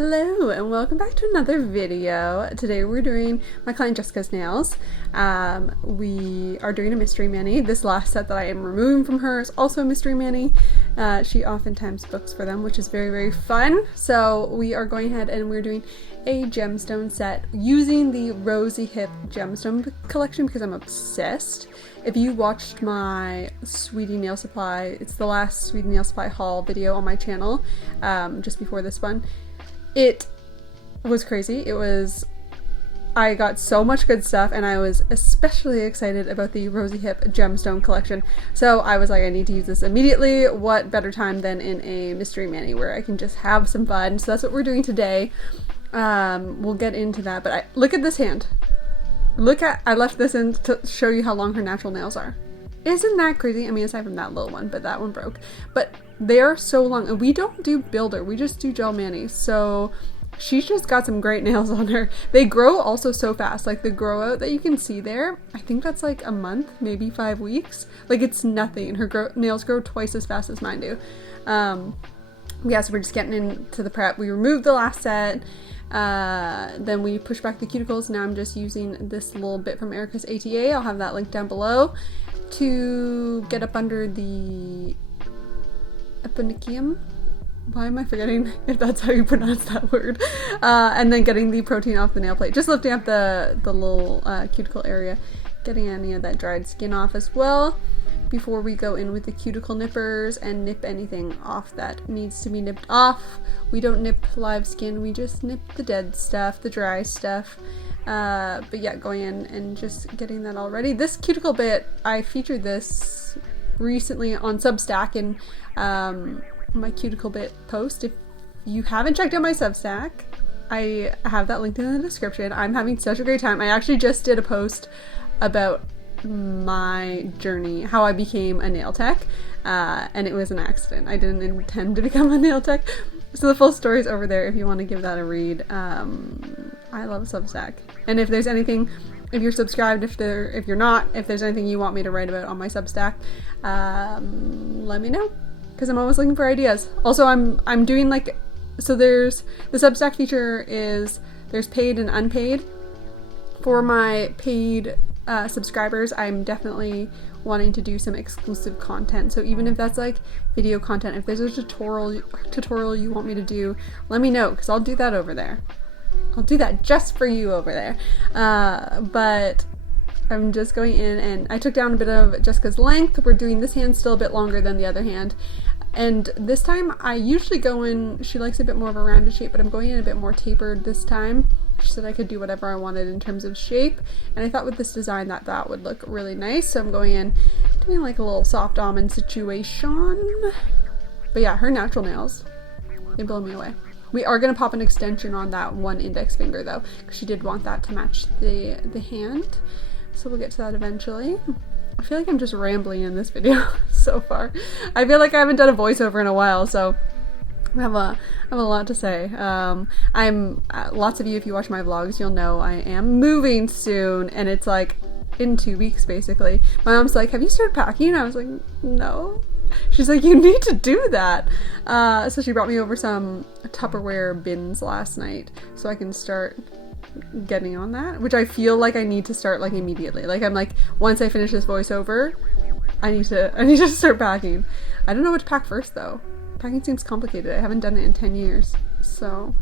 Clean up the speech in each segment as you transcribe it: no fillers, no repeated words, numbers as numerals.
Hello and welcome back to another video. Today we're doing my client Jessica's nails. We are doing a mystery mani. This last set that I am removing from her is also a mystery mani. She oftentimes books for them, which is very, very fun. So we are going ahead and we're doing a gemstone set using the Rozyhip Gemstone collection because I'm obsessed. If you watched my Sweetie Nail Supply, it's the last Sweetie Nail Supply haul video on my channel, just before this one. It was crazy. I got so much good stuff and I was especially excited about the Rozyhip Gemstone collection. So I was like, I need to use this immediately. What better time than in a mystery mani where I can just have some fun. So that's what we're doing today. We'll get into that, but look at this hand. I left this in to show you how long her natural nails are. Isn't that crazy? I mean, aside from that little one, but that one broke. But they are so long, and we don't do builder, we just do gel mani. So she's just got some great nails on her. They grow also so fast. Like the grow out that you can see there, I think that's like a month, maybe 5 weeks. Like it's nothing. Her nails grow twice as fast as mine do. Yeah, so we're just getting into the prep. We removed the last set. Then we push back the cuticles. Now I'm just using this little bit from Erica's ATA. I'll have that link down below to get up under the eponychium. Why am I forgetting if that's how you pronounce that word? And then getting the protein off the nail plate. Just lifting up the little cuticle area. Getting any of that dried skin off as well before we go in with the cuticle nippers and nip anything off that needs to be nipped off. We don't nip live skin, we just nip the dead stuff, the dry stuff. But yeah, going in and just getting that all ready. This cuticle bit, I featured this recently on Substack in my cuticle bit post. If you haven't checked out my Substack, I have that linked in the description. I'm having such a great time. I actually just did a post about my journey, how I became a nail tech, and it was an accident. I didn't intend to become a nail tech. So the full story is over there if you want to give that a read. I love Substack. And if there's anything, if you're subscribed, if you're not, if there's anything you want me to write about on my Substack, let me know, because I'm always looking for ideas. Also, I'm doing like, so there's the Substack feature is there's paid and unpaid. For my paid subscribers, I'm definitely wanting to do some exclusive content. So even if that's like video content, if there's a tutorial you want me to do, let me know, because I'll do that over there. I'll do that just for you over there. But I'm just going in and I took down a bit of Jessica's length. We're doing this hand still a bit longer than the other hand. And this time I usually go in, she likes a bit more of a rounded shape, but I'm going in a bit more tapered this time. She said I could do whatever I wanted in terms of shape, and I thought with this design that would look really nice. So I'm going in, doing like a little soft almond situation. But yeah, her natural nails, they blow me away. We are going to pop an extension on that one index finger though, because she did want that to match the hand. So we'll get to that eventually. I feel like I'm just rambling in this video so far. I feel like I haven't done a voiceover in a while, so I have a lot to say. Lots of you, if you watch my vlogs, you'll know I am moving soon, and it's like in 2 weeks basically. My mom's like, have you started packing? I was like, no. She's like, you need to do that. So she brought me over some Tupperware bins last night so I can start getting on that, which I feel like I need to start like immediately. Like I'm like, once I finish this voiceover, I need to start packing. I don't know what to pack first though. Packing seems complicated. I haven't done it in 10 years. So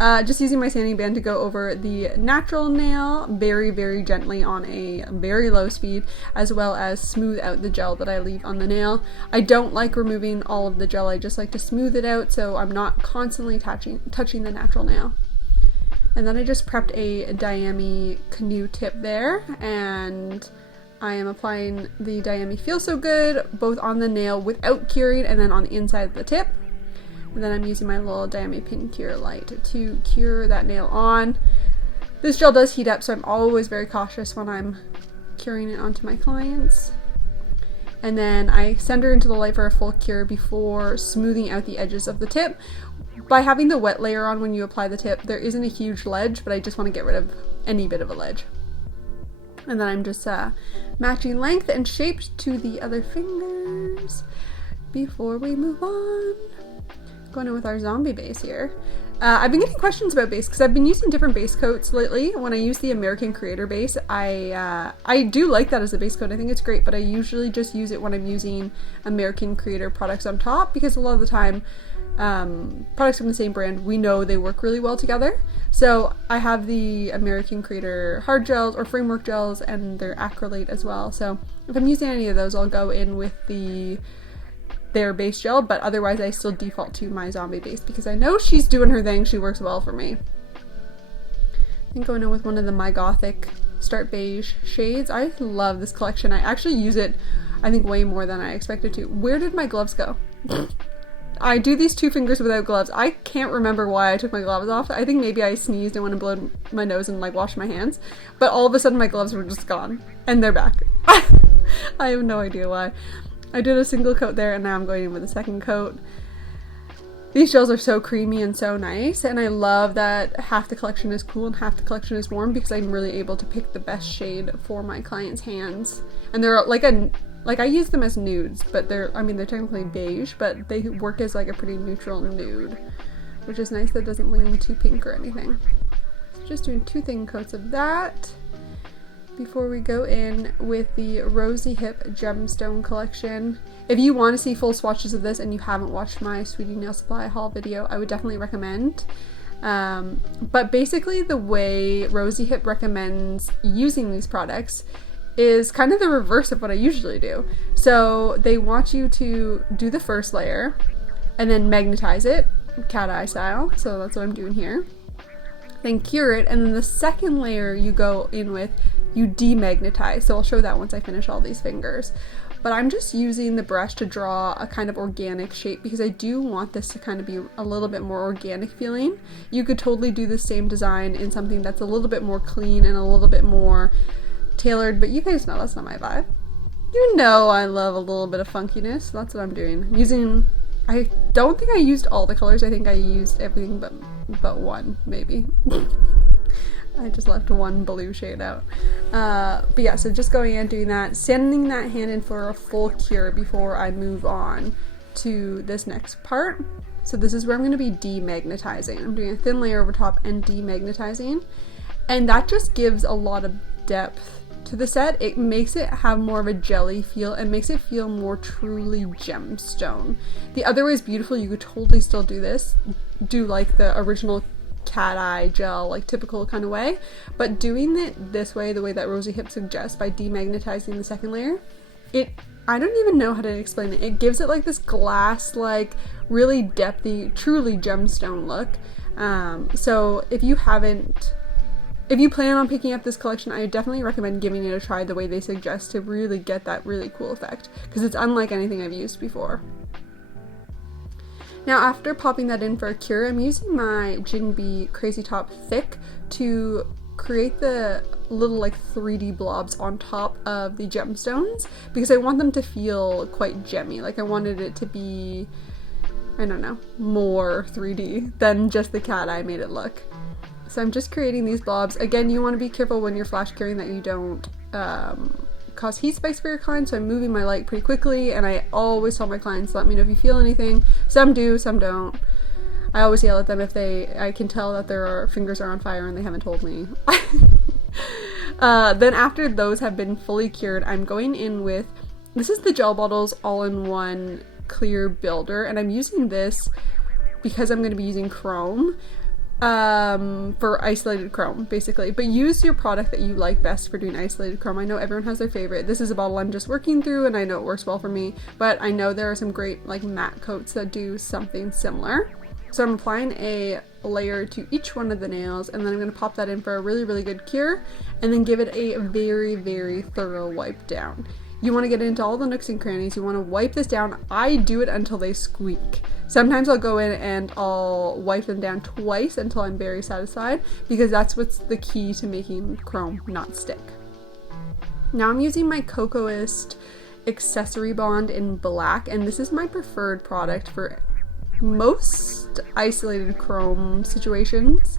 just using my sanding band to go over the natural nail very, very gently on a very low speed, as well as smooth out the gel that I leave on the nail. I don't like removing all of the gel. I just like to smooth it out so I'm not constantly touching the natural nail. And then I just prepped a Diami canoe tip there, and I am applying the Diami Feel So Good both on the nail without curing and then on the inside of the tip. And then I'm using my little Diami Pin Cure Light to cure that nail on. This gel does heat up, so I'm always very cautious when I'm curing it onto my clients. And then I send her into the light for a full cure before smoothing out the edges of the tip. By having the wet layer on when you apply the tip, there isn't a huge ledge, but I just want to get rid of any bit of a ledge. And then I'm just matching length and shape to the other fingers before we move on. Going in with our zombie base here. I've been getting questions about base because I've been using different base coats lately. When I use the American Creator base, I do like that as a base coat. I think it's great, but I usually just use it when I'm using American Creator products on top, because a lot of the time products from the same brand, we know they work really well together. So I have the American Creator hard gels or framework gels, and their acrylate as well. So if I'm using any of those, I'll go in with their base gel, but otherwise I still default to my zombie base because I know she's doing her thing. She works well for me. I think going in with one of the My Gothic Start Beige shades. I love this collection. I actually use it, I think, way more than I expected to. Where did my gloves go? I do these 2 fingers without gloves. I can't remember why I took my gloves off. I think maybe I sneezed and went and blowed my nose and like washed my hands, but all of a sudden my gloves were just gone and they're back. I have no idea why. I did a single coat there, and now I'm going in with a second coat. These gels are so creamy and so nice, and I love that half the collection is cool and half the collection is warm, because I'm really able to pick the best shade for my clients' hands. And they're like I use them as nudes, but they're technically beige, but they work as like a pretty neutral nude, which is nice. That doesn't lean too pink or anything. So just doing 2 thin coats of that before we go in with the Rozyhip Gemstone collection. If you want to see full swatches of this and you haven't watched my Sweetie Nail Supply haul video, I would definitely recommend. But basically the way Rozyhip recommends using these products is kind of the reverse of what I usually do. So they want you to do the first layer and then magnetize it, cat eye style. So that's what I'm doing here. Then cure it, and then the second layer you go in with, you demagnetize. So I'll show that once I finish all these fingers. But I'm just using the brush to draw a kind of organic shape, because I do want this to kind of be a little bit more organic feeling. You could totally do the same design in something that's a little bit more clean and a little bit more tailored, but you guys know that's not my vibe. You know I love a little bit of funkiness, so that's what I'm doing. I don't think I used all the colors. I think I used everything but one, maybe. I just left one blue shade out. But yeah, so just going in, doing that, sending that hand in for a full cure before I move on to this next part. So this is where I'm going to be demagnetizing. I'm doing a thin layer over top and demagnetizing. And that just gives a lot of depth to the set. It makes it have more of a jelly feel and makes it feel more truly gemstone. The other way is beautiful. You could totally still do this. Do like the original cat eye gel, like typical kind of way, but doing it this way, the way that Rozyhip suggests, by demagnetizing the second layer, I don't even know how to explain it. It gives it like this glass, like really depthy, truly gemstone look. So if you plan on picking up this collection, I definitely recommend giving it a try the way they suggest to really get that really cool effect, because it's unlike anything I've used before. Now after popping that in for a cure, I'm using my Jinbei Crazy Top Thick to create the little like 3D blobs on top of the gemstones, because I want them to feel quite gemmy. Like I wanted it to be, I don't know, more 3D than just the cat eye made it look. So I'm just creating these blobs. Again, you want to be careful when you're flash curing that you don't cause heat spikes for your clients, so I'm moving my light pretty quickly, and I always tell my clients, let me know if you feel anything. Some do, some don't. I always yell at them if I can tell that their fingers are on fire and they haven't told me. Then after those have been fully cured, I'm going in with, this is the Gel Bottles All-in-One Clear Builder, and I'm using this because I'm going to be using chrome. For isolated chrome, basically. But use your product that you like best for doing isolated chrome. I know everyone has their favorite. This is a bottle I'm just working through, and I know it works well for me, but I know there are some great like matte coats that do something similar. So I'm applying a layer to each one of the nails, and then I'm going to pop that in for a really, really good cure, and then give it a very, very thorough wipe down. You want to get into all the nooks and crannies. You want to wipe this down. I do it until they squeak. Sometimes I'll go in and I'll wipe them down twice until I'm very satisfied, because that's what's the key to making chrome not stick. Now I'm using my Cocoist Accessory Bond in black, and this is my preferred product for most isolated chrome situations.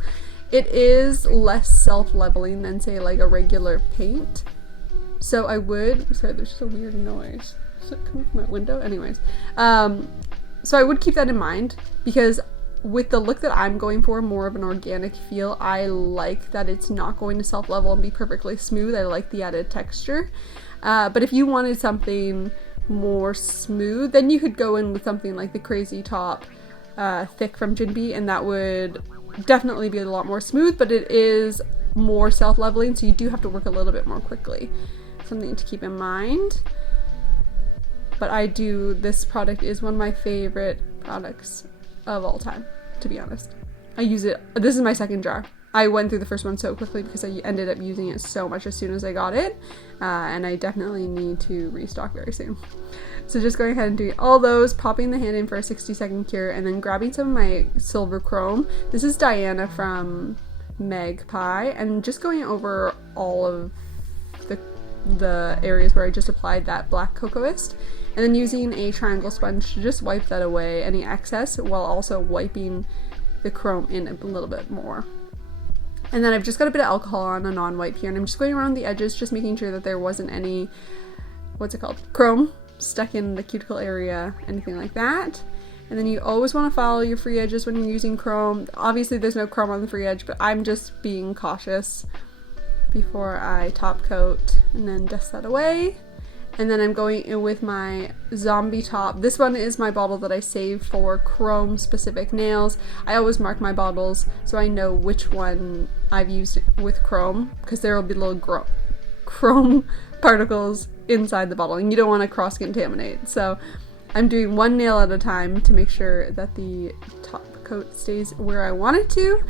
It is less self-leveling than, say, like a regular paint. So I would, sorry, there's just a weird noise. Is it coming from my window? Anyways, so I would keep that in mind, because with the look that I'm going for, more of an organic feel, I like that it's not going to self-level and be perfectly smooth. I like the added texture. But if you wanted something more smooth, then you could go in with something like the Crazy Top Thick from Jinbei, and that would definitely be a lot more smooth, but it is more self-leveling, so you do have to work a little bit more quickly. Something to keep in mind. But this product is one of my favorite products of all time, to be honest. I use it, this is my second jar. I went through the first one so quickly because I ended up using it so much as soon as I got it, and I definitely need to restock very soon. So just going ahead and doing all those, popping the hand in for a 60-second cure, and then grabbing some of my silver chrome. This is Diana from Magpie, and just going over all of the areas where I just applied that black cocoa mist, and then using a triangle sponge to just wipe that away, any excess, while also wiping the chrome in a little bit more. And then I've just got a bit of alcohol on a non-wipe here, and I'm just going around the edges, just making sure that there wasn't any, chrome stuck in the cuticle area, anything like that. And then you always want to follow your free edges when you're using chrome. Obviously there's no chrome on the free edge, but I'm just being cautious before I top coat, and then dust that away. And then I'm going in with my Zombie Top. This one is my bottle that I saved for chrome specific nails. I always mark my bottles so I know which one I've used with chrome, because there will be little chrome particles inside the bottle, and you don't want to cross contaminate. So I'm doing one nail at a time to make sure that the top coat stays where I want it to,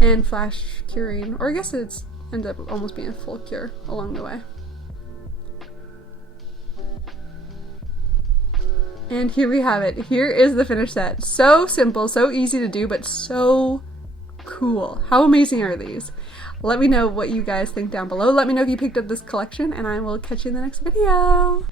and flash curing, or I guess it's ends up almost being a full cure along the way. And here we have it. Here is the finished set. So simple, so easy to do, but so cool. How amazing are these? Let me know what you guys think down below. Let me know if you picked up this collection, and I will catch you in the next video.